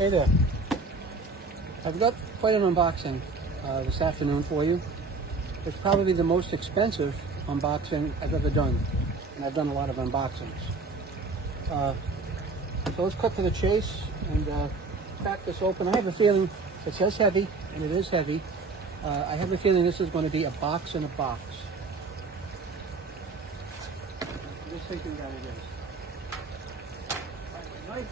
Hey there. I've got quite an unboxing this afternoon for you. It's probably the most expensive unboxing I've ever done, and I've done a lot of unboxings. So let's cut to the chase and crack this open. I have a feeling it says heavy, and it is heavy. I have a feeling this is going to be a box in a box. I'm just thinking that it is. Right, nice.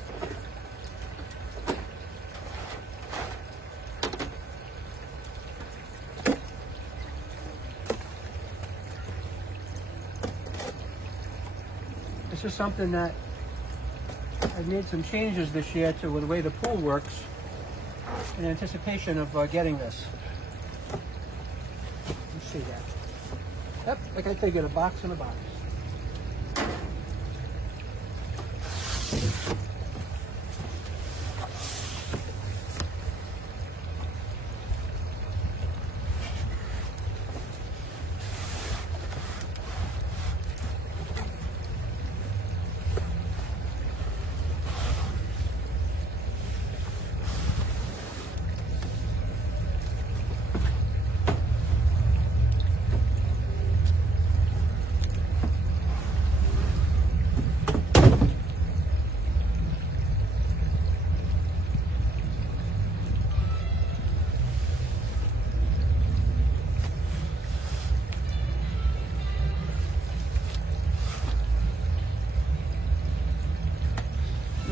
This is something that I've made some changes this year to the way the pool works in anticipation of getting this. Let's see that. Yep, like I figured, a box in a box.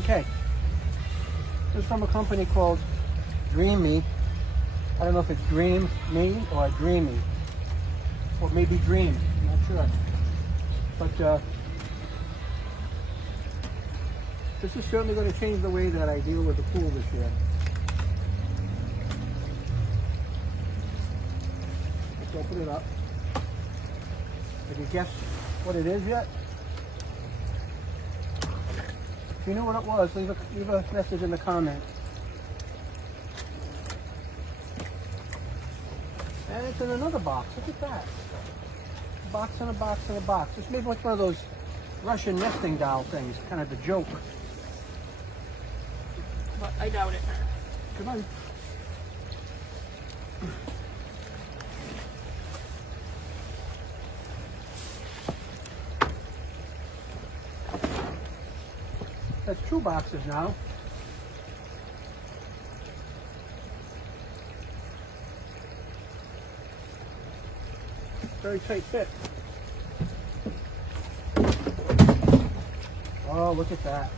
Okay, this is from a company called DREAME Z1. I don't know if it's DREAME Z1 or DREAME Z1, or maybe Dream, I'm not sure. But this is certainly going to change the way that I deal with the pool this year. Let's open it up. Have you guessed what it is yet? If you knew what it was, leave a message in the comment. And it's in another box. Look at that. A box and a box and a box. This may be like one of those Russian nesting doll things, kind of the joke. But I doubt it. Come on. That's 2 boxes now. Very tight fit. Oh, look at that.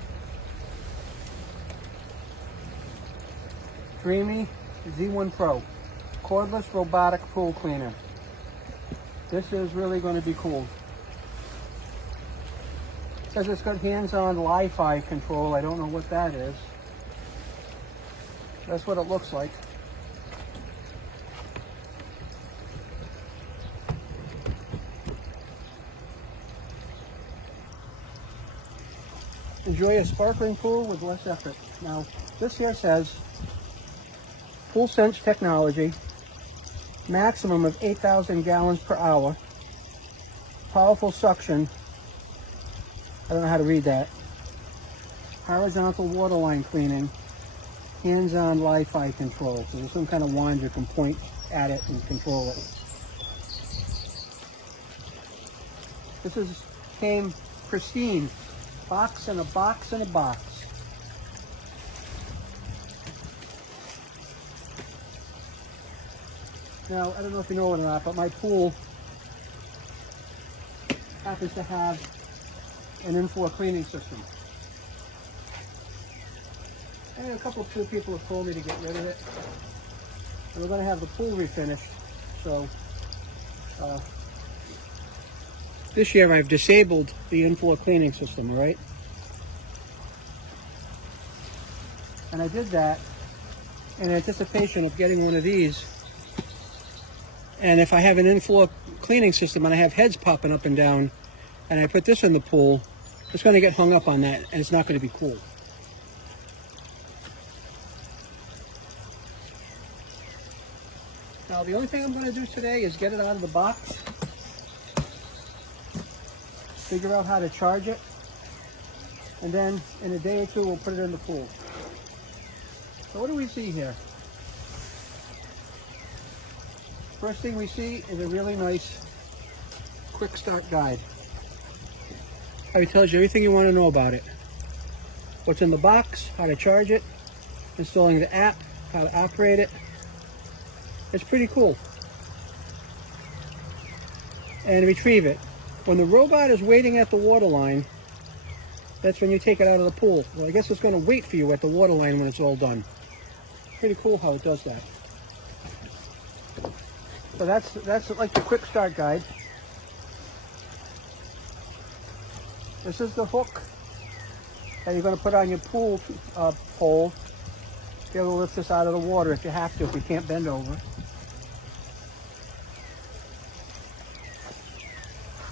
DREAME Z1 Pro, cordless robotic pool cleaner. This is really going to be cool. It says it's got hands-on Wi-Fi control. I don't know what that is. That's what it looks like. Enjoy a sparkling pool with less effort. Now, this here says Pool Sense technology, maximum of 8,000 gallons per hour, powerful suction. I don't know how to read that. Horizontal waterline cleaning, hands-on Wi-Fi control. So there's some kind of wand you can point at it and control it. This came pristine, box and a box and a box. Now, I don't know if you know it or not, but my pool happens to have an in-floor cleaning system. And a couple of people have told me to get rid of it. And we're going to have the pool refinished. So this year I've disabled the in-floor cleaning system, right? And I did that in anticipation of getting one of these. And if I have an in-floor cleaning system and I have heads popping up and down, and I put this in the pool, it's going to get hung up on that, and it's not going to be cool. Now, the only thing I'm going to do today is get it out of the box, figure out how to charge it, and then in a day or two we'll put it in the pool. So what do we see here? First thing we see is a really nice quick start guide. It tells you everything you want to know about it. What's in the box, how to charge it, installing the app, how to operate it. It's pretty cool. And retrieve it. When the robot is waiting at the water line, that's when you take it out of the pool. Well, I guess it's going to wait for you at the water line when it's all done. Pretty cool how it does that. So that's like the quick start guide. This is the hook that you're going to put on your pool pole. Be able to lift this out of the water if you have to, if you can't bend over.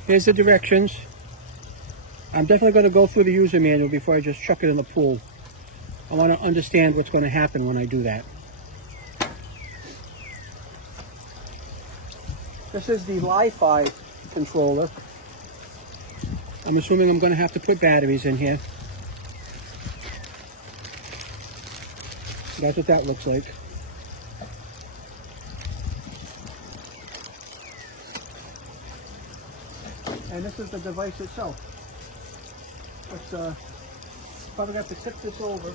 Here's the directions. I'm definitely going to go through the user manual before I just chuck it in the pool. I want to understand what's going to happen when I do that. This is the Li-Fi controller. I'm assuming I'm going to have to put batteries in here. That's what that looks like. And this is the device itself. Let's probably have to tip this over.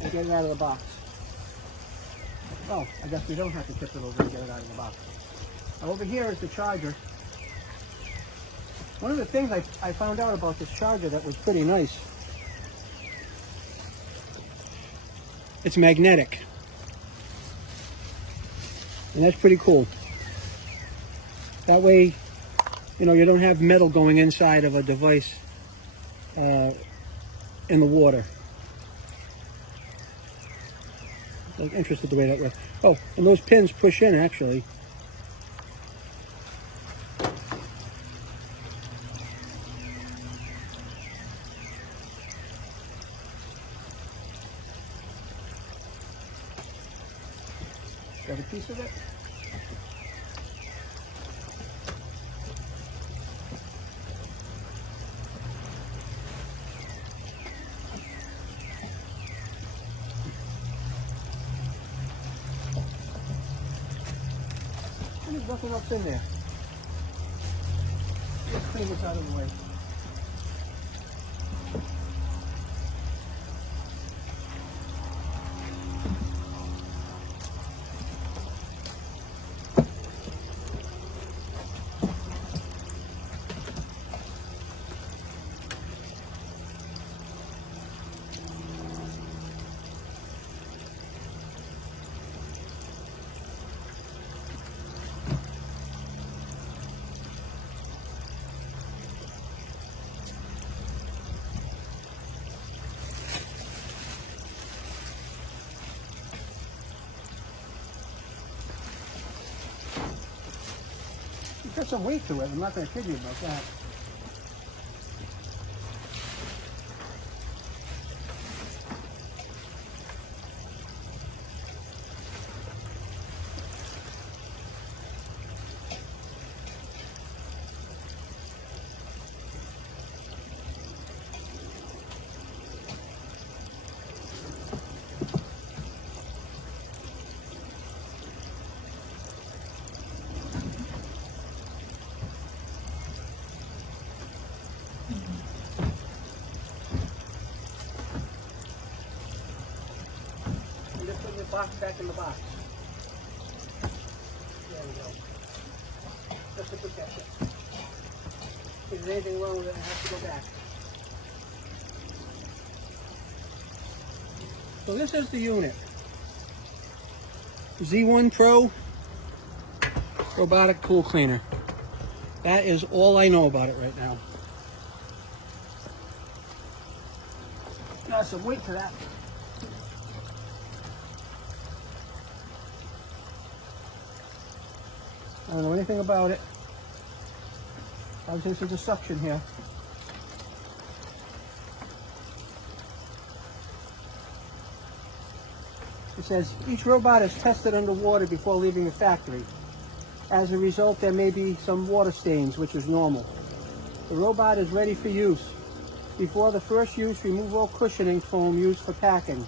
And get it out of the box. Oh, I guess we don't have to tip it over and get it out of the box. Now over here is the charger. One of the things I found out about this charger that was pretty nice, it's magnetic. And that's pretty cool. That way, you know, you don't have metal going inside of a device in the water. I'm interested the way that works. Oh, and those pins push in actually. Got a piece of it. There's nothing else in there. Let's clean this out of the way. It's got some weight to it. I'm not going to kid you about that. Box back in the box. There we go. Just to protect it. If there's anything wrong with it, I have to go back. So this is the unit. Z1 Pro Robotic Pool Cleaner. That is all I know about it right now. Got some weight to that. I don't know anything about it. Obviously, there's a suction here. It says each robot is tested underwater before leaving the factory. As a result, there may be some water stains, which is normal. The robot is ready for use. Before the first use, remove all cushioning foam used for packing.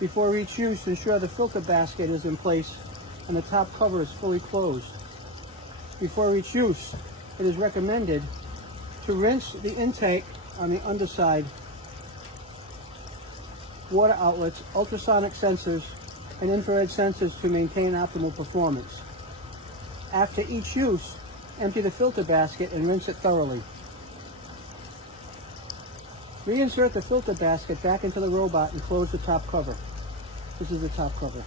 Before each use, ensure the filter basket is in place and the top cover is fully closed. Before each use, it is recommended to rinse the intake on the underside, water outlets, ultrasonic sensors, and infrared sensors to maintain optimal performance. After each use, empty the filter basket and rinse it thoroughly. Reinsert the filter basket back into the robot and close the top cover. This is the top cover.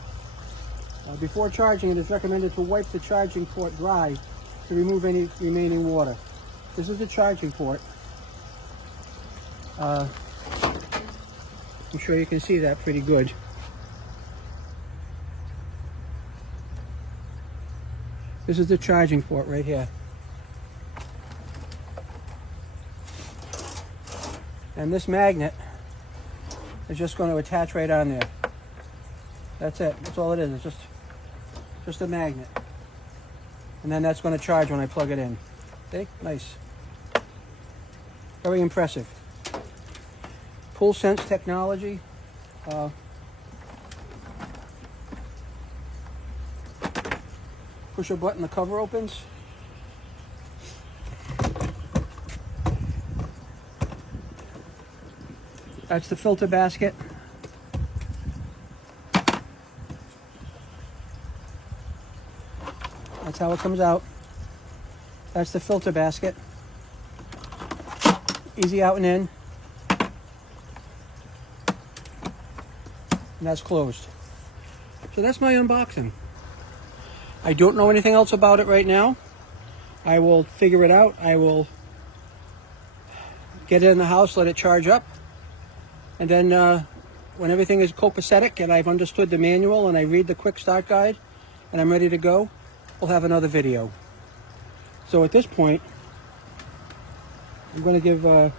Before charging, it is recommended to wipe the charging port dry to remove any remaining water. This is the charging port. I'm sure you can see that pretty good. This is the charging port right here. And this magnet is just going to attach right on there. That's it. That's all it is. It's just a magnet. And then that's going to charge when I plug it in. See? Nice. Very impressive. Pull sense technology. Push a button, the cover opens. That's the filter basket. That's how it comes out. That's the filter basket. Easy out and in. And that's closed. So that's my unboxing. I don't know anything else about it right now. I will figure it out. I will get it in the house, let it charge up. And then when everything is copacetic and I've understood the manual and I read the quick start guide and I'm ready to go, we'll have another video. So at this point, I'm going to give an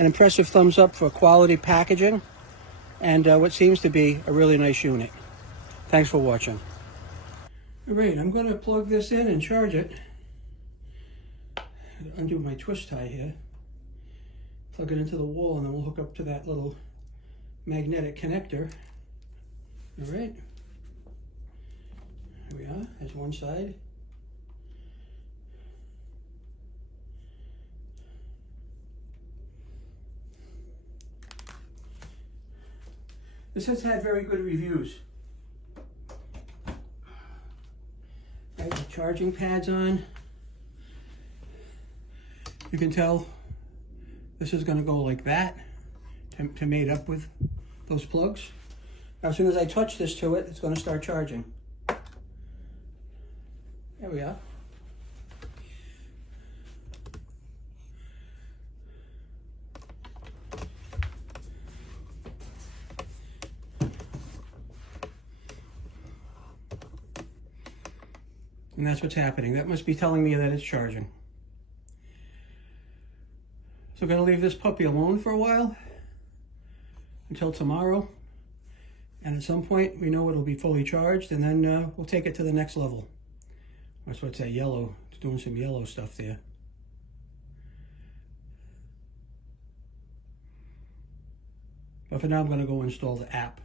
impressive thumbs up for quality packaging and what seems to be a really nice unit. Thanks for watching. All right, I'm going to plug this in and charge it. Undo my twist tie here. Plug it into the wall and then we'll hook up to that little magnetic connector. All right. Here we are. There's one side. This has had very good reviews. Right, the charging pad's on. You can tell this is going to go like that to mate up with those plugs. Now, as soon as I touch this to it, it's going to start charging. There we are. And that's what's happening. That must be telling me that it's charging. So I'm going to leave this puppy alone for a while until tomorrow. And at some point, we know it'll be fully charged, and then we'll take it to the next level. That's what's that yellow. It's doing some yellow stuff there. But for now, I'm going to go install the app.